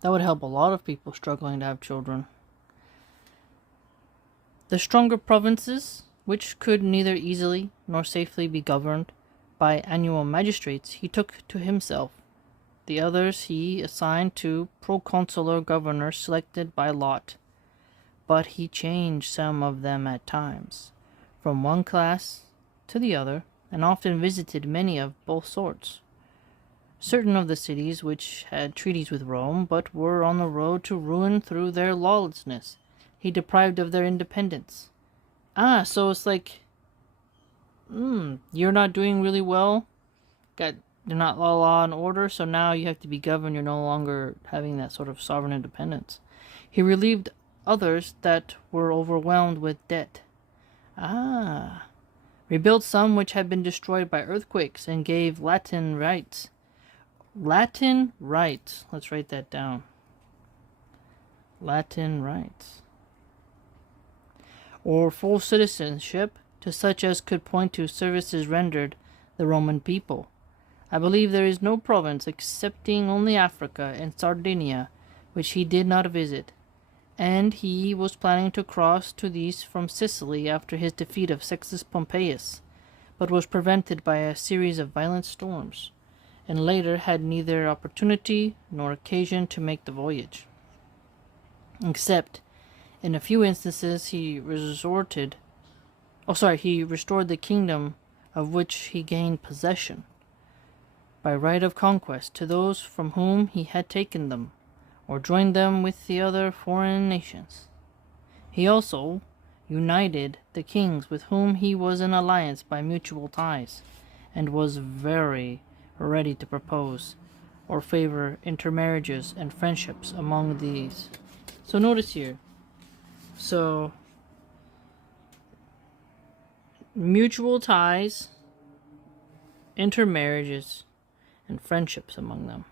That would help a lot of people struggling to have children. The stronger provinces, which could neither easily nor safely be governed by annual magistrates, he took to himself. The others he assigned to proconsular governors selected by lot, but he changed some of them at times, from one class to the other, and often visited many of both sorts. Certain of the cities which had treaties with Rome, but were on the road to ruin through their lawlessness, he deprived of their independence. So it's like, you're not doing really well, you're not law and order, so now you have to be governed. You're no longer having that sort of sovereign independence. He relieved others that were overwhelmed with debt. Rebuilt some which had been destroyed by earthquakes, and gave Latin rights. Latin rights. Let's write that down. Latin rights. Or full citizenship to such as could point to services rendered the Roman people. I believe there is no province, excepting only Africa and Sardinia, which he did not visit, and he was planning to cross to these from Sicily after his defeat of Sextus Pompeius, but was prevented by a series of violent storms, and later had neither opportunity nor occasion to make the voyage. Except in a few instances he restored the kingdom of which he gained possession by right of conquest to those from whom he had taken them, or joined them with the other foreign nations. He also united the kings with whom he was in alliance by mutual ties, and was very ready to propose or favor intermarriages and friendships among these. So notice here, mutual ties, intermarriages, and friendships among them.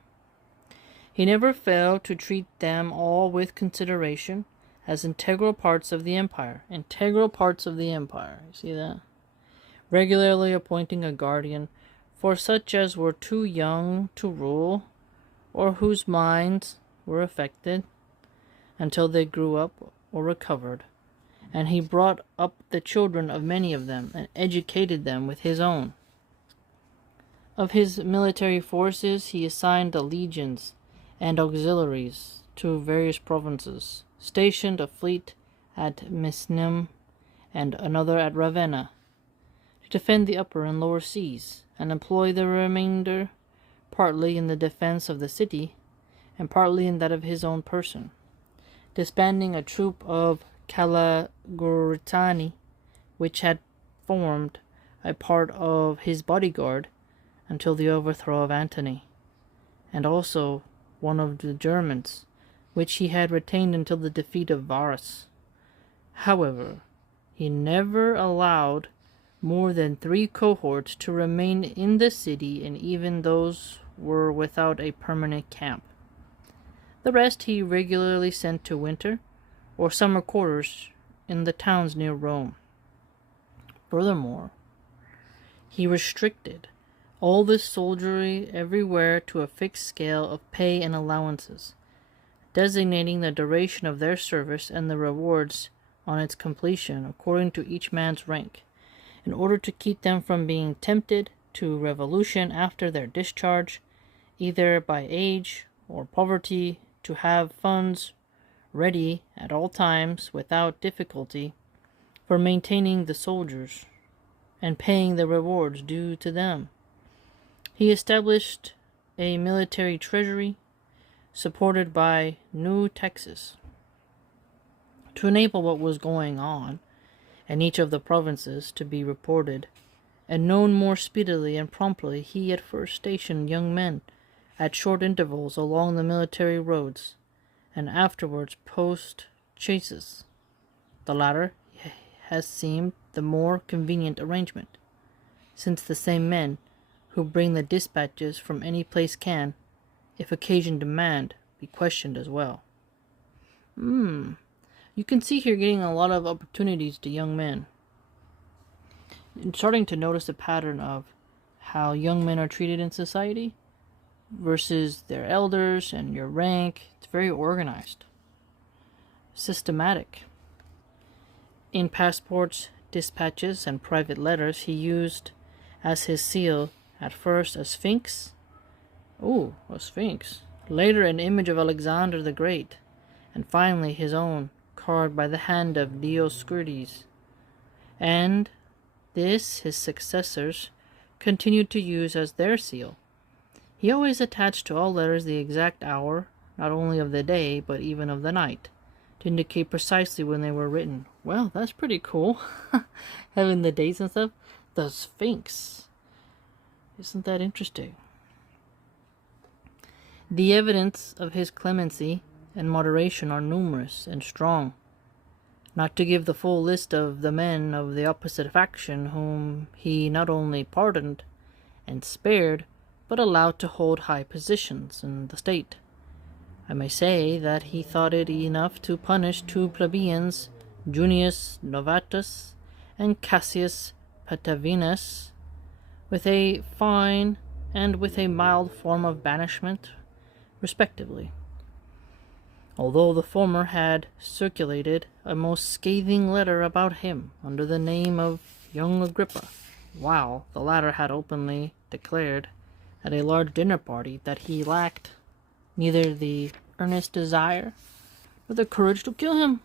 He never failed to treat them all with consideration as integral parts of the empire. Integral parts of the empire. You see that? Regularly appointing a guardian for such as were too young to rule, or whose minds were affected, until they grew up or recovered. And he brought up the children of many of them, and educated them with his own. Of his military forces he assigned the legions and auxiliaries to various provinces, stationed a fleet at Misenum and another at Ravenna, to defend the upper and lower seas, and employ the remainder partly in the defense of the city, and partly in that of his own person, disbanding a troop of Calaguritani, which had formed a part of his bodyguard until the overthrow of Antony, and also one of the Germans, which he had retained until the defeat of Varus. However, he never allowed more than 3 cohorts to remain in the city, and even those were without a permanent camp. The rest he regularly sent to winter or summer quarters in the towns near Rome. Furthermore, he restricted all the soldiery everywhere to a fixed scale of pay and allowances, designating the duration of their service and the rewards on its completion according to each man's rank, in order to keep them from being tempted to revolution after their discharge, either by age or poverty, to have funds ready at all times without difficulty for maintaining the soldiers and paying the rewards due to them. He established a military treasury supported by new taxes to enable what was going on in each of the provinces to be reported and known more speedily and promptly. He at first stationed young men at short intervals along the military roads, and afterwards post chases. The latter has seemed the more convenient arrangement, since the same men who bring the dispatches from any place can, if occasion demand, be questioned as well. You can see here getting a lot of opportunities to young men. I'm starting to notice a pattern of how young men are treated in society versus their elders and your rank. It's very organized, systematic. In passports, dispatches, and private letters, he used as his seal at first a sphinx. A sphinx. Later an image of Alexander the Great, and finally his own, carved by the hand of Dioscurides. And this his successors continued to use as their seal. He always attached to all letters the exact hour, not only of the day, but even of the night, to indicate precisely when they were written. Well, that's pretty cool. Having the dates and stuff. The Sphinx. Isn't that interesting? The evidence of his clemency and moderation are numerous and strong. Not to give the full list of the men of the opposite faction whom he not only pardoned and spared, but allowed to hold high positions in the state. I may say that he thought it enough to punish 2 plebeians, Junius Novatus and Cassius Patavinus, with a fine and with a mild form of banishment, respectively. although the former had circulated a most scathing letter about him under the name of young Agrippa, while the latter had openly declared at a large dinner party that he lacked neither the earnest desire nor the courage to kill him.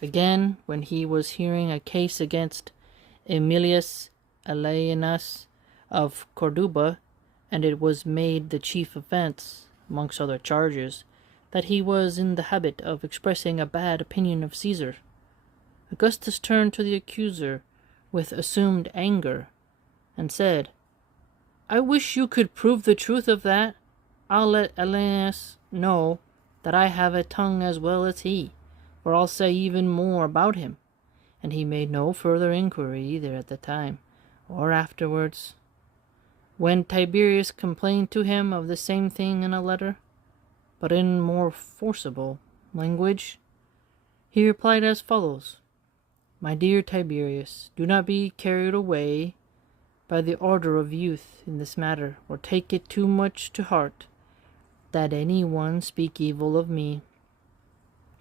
Again, when he was hearing a case against Aemilius Alaeanus of Corduba, and it was made the chief offense, amongst other charges, that he was in the habit of expressing a bad opinion of Caesar, Augustus turned to the accuser with assumed anger, and said, "I wish you could prove the truth of that. I'll let Alaeanus know that I have a tongue as well as he, for I'll say even more about him." And he made no further inquiry either at the time or afterwards. When Tiberius complained to him of the same thing in a letter, but in more forcible language, he replied as follows: "My dear Tiberius, do not be carried away by the ardor of youth in this matter, or take it too much to heart that any one speak evil of me.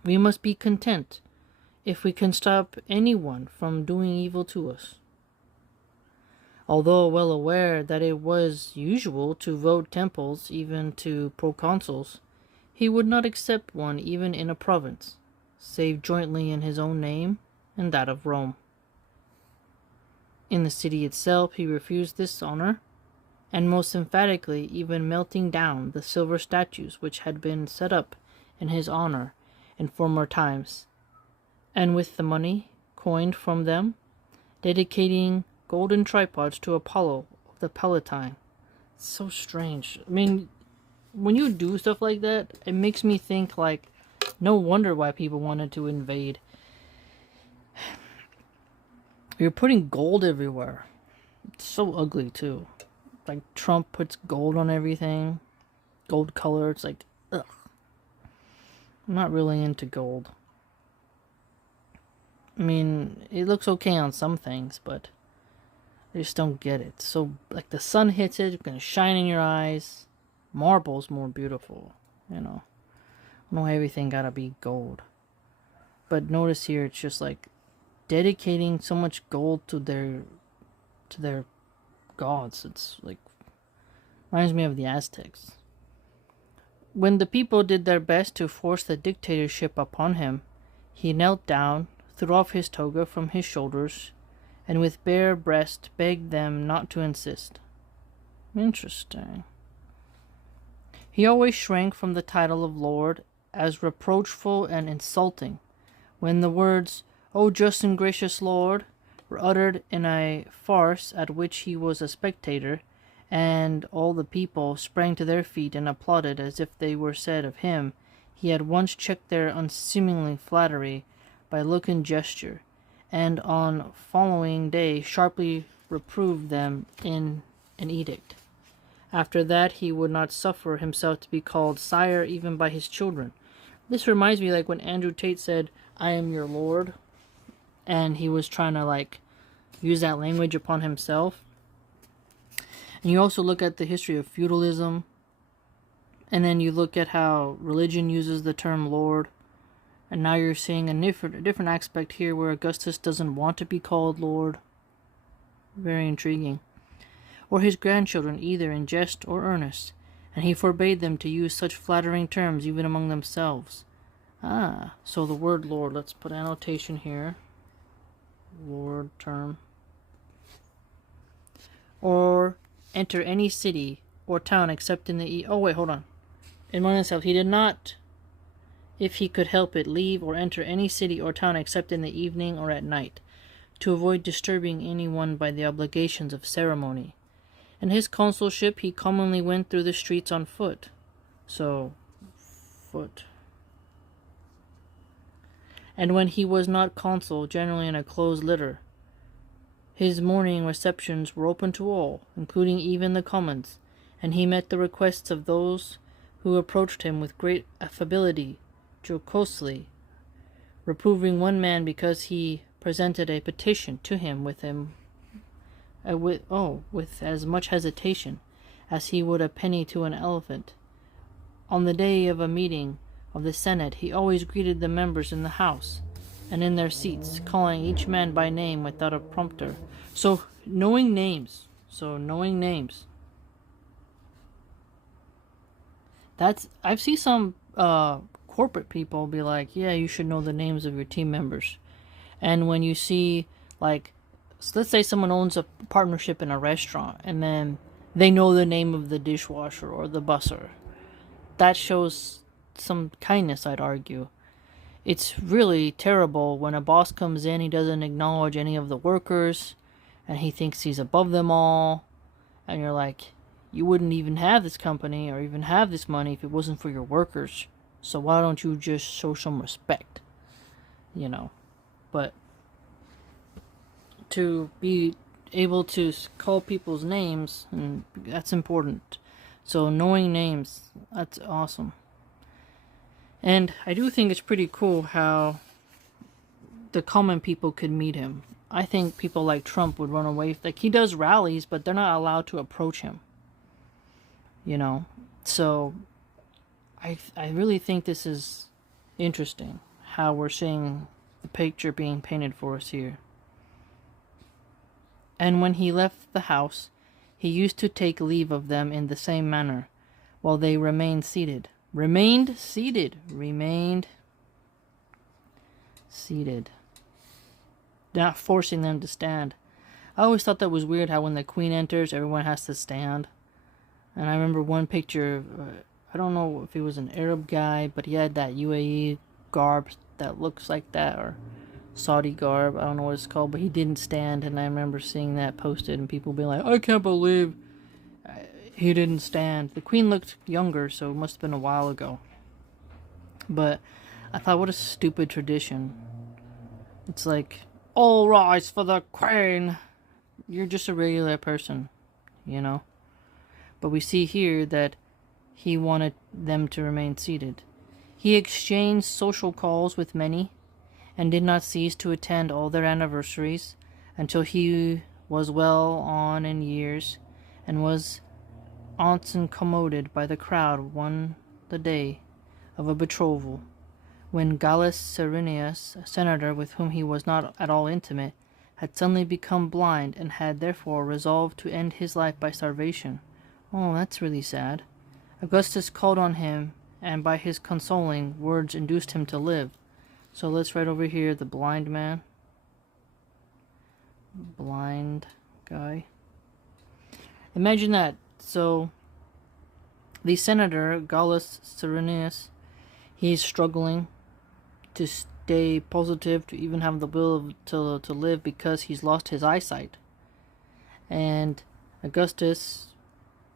We must be content if we can stop any one from doing evil to us." Although well aware that it was usual to vote temples even to proconsuls, he would not accept one even in a province, save jointly in his own name and that of Rome. In the city itself he refused this honor, and most emphatically even melting down the silver statues which had been set up in his honor in former times, and with the money coined from them, dedicating golden tripods to Apollo of the Palatine. It's so strange. I mean, when you do stuff like that, it makes me think, like, no wonder why people wanted to invade. You're putting gold everywhere. It's so ugly, too. Like, Trump puts gold on everything. Gold color. It's like, ugh. I'm not really into gold. I mean, it looks okay on some things, but I just don't get it. So, like, the sun hits it, it's gonna shine in your eyes. Marble's more beautiful, you know. I don't know, everything gotta be gold. But notice here, it's just like dedicating so much gold to their gods. It's like, reminds me of the Aztecs. When the people did their best to force the dictatorship upon him, he knelt down, threw off his toga from his shoulders, and with bare breast begged them not to insist. Interesting. He always shrank from the title of Lord as reproachful and insulting. When the words, "O just and gracious Lord," were uttered in a farce at which he was a spectator, and all the people sprang to their feet and applauded as if they were said of him, he at once checked their unseemly flattery by look and gesture, and on following day sharply reproved them in an edict. After that he would not suffer himself to be called sire even by his children. This reminds me, like, when Andrew Tate said, "I am your lord," and he was trying to, like, use that language upon himself. And you also look at the history of feudalism, and then you look at how religion uses the term lord. And now you're seeing a different aspect here where Augustus doesn't want to be called Lord. Very intriguing. Or his grandchildren, either in jest or earnest, and he forbade them to use such flattering terms even among themselves. So the word Lord, let's put annotation here. Lord term. Or enter any city or town except in the in one itself, he did not, if he could help it, leave or enter any city or town except in the evening or at night, to avoid disturbing anyone by the obligations of ceremony. In his consulship he commonly went through the streets on foot. So, foot. And when he was not consul, generally in a closed litter. His morning receptions were open to all, including even the commons, and he met the requests of those who approached him with great affability, jocosely, reproving one man because he presented a petition to him with as much hesitation as he would a penny to an elephant. On the day of a meeting, of the Senate, he always greeted the members in the House and in their seats, calling each man by name without a prompter. So, knowing names. I've seen some corporate people be like, yeah, you should know the names of your team members. And when you see, like, so let's say someone owns a partnership in a restaurant, and then they know the name of the dishwasher or the busser. That shows some kindness, I'd argue. It's really terrible when a boss comes in, he doesn't acknowledge any of the workers, and he thinks he's above them all, and you're like, you wouldn't even have this company or even have this money if it wasn't for your workers. So why don't you just show some respect? You know. But to be able to call people's names, and that's important. So knowing names, that's awesome. And I do think it's pretty cool how the common people could meet him. I think people like Trump would run away. Like, he does rallies, but they're not allowed to approach him. You know? So I really think this is interesting, how we're seeing the picture being painted for us here. And when he left the house, he used to take leave of them in the same manner, while they remained seated. Remained seated. Not forcing them to stand. I always thought that was weird how when the queen enters, everyone has to stand. And I remember one picture, I don't know if he was an Arab guy, but he had that UAE garb that looks like that, or Saudi garb, I don't know what it's called, but he didn't stand, and I remember seeing that posted and people being like, I can't believe he didn't stand. The queen looked younger, so it must have been a while ago. But I thought, what a stupid tradition. It's like, all rise for the queen. You're just a regular person, you know? But we see here that he wanted them to remain seated. He exchanged social calls with many, and did not cease to attend all their anniversaries until he was well on in years, and was incommoded by the crowd the day of a betrothal, when Gallus Suetonius, a senator with whom he was not at all intimate, had suddenly become blind, and had therefore resolved to end his life by starvation. Oh, that's really sad. Augustus called on him, and by his consoling words induced him to live. So let's write over here the blind man. Blind guy. Imagine that. So the senator, Gallus Suetonius, he's struggling to stay positive, to even have the will to live, because he's lost his eyesight. And Augustus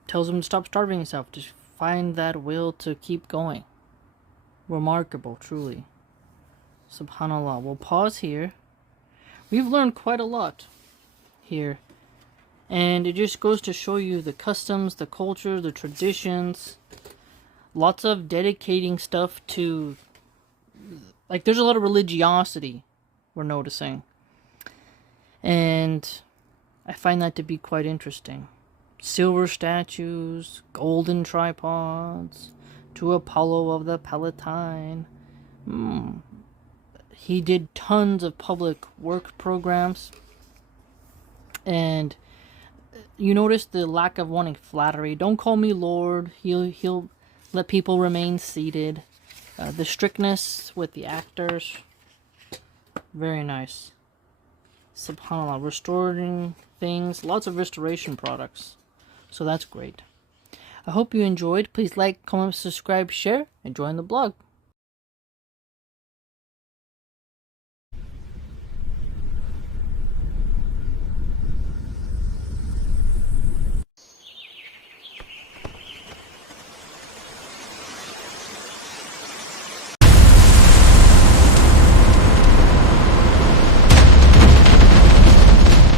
tells him to stop starving himself, to find that will to keep going. Remarkable, truly. Subhanallah. We'll pause here. We've learned quite a lot here. And it just goes to show you the customs, the culture, the traditions. Lots of dedicating stuff to... Like, there's a lot of religiosity we're noticing. And I find that to be quite interesting. Silver statues, golden tripods, to Apollo of the Palatine. He did tons of public work programs. And you notice the lack of wanting flattery. Don't call me Lord. He'll let people remain seated. The strictness with the actors. Very nice. SubhanAllah. Restoring things. Lots of restoration products. So that's great. I hope you enjoyed. Please like, comment, subscribe, share, and join the blog.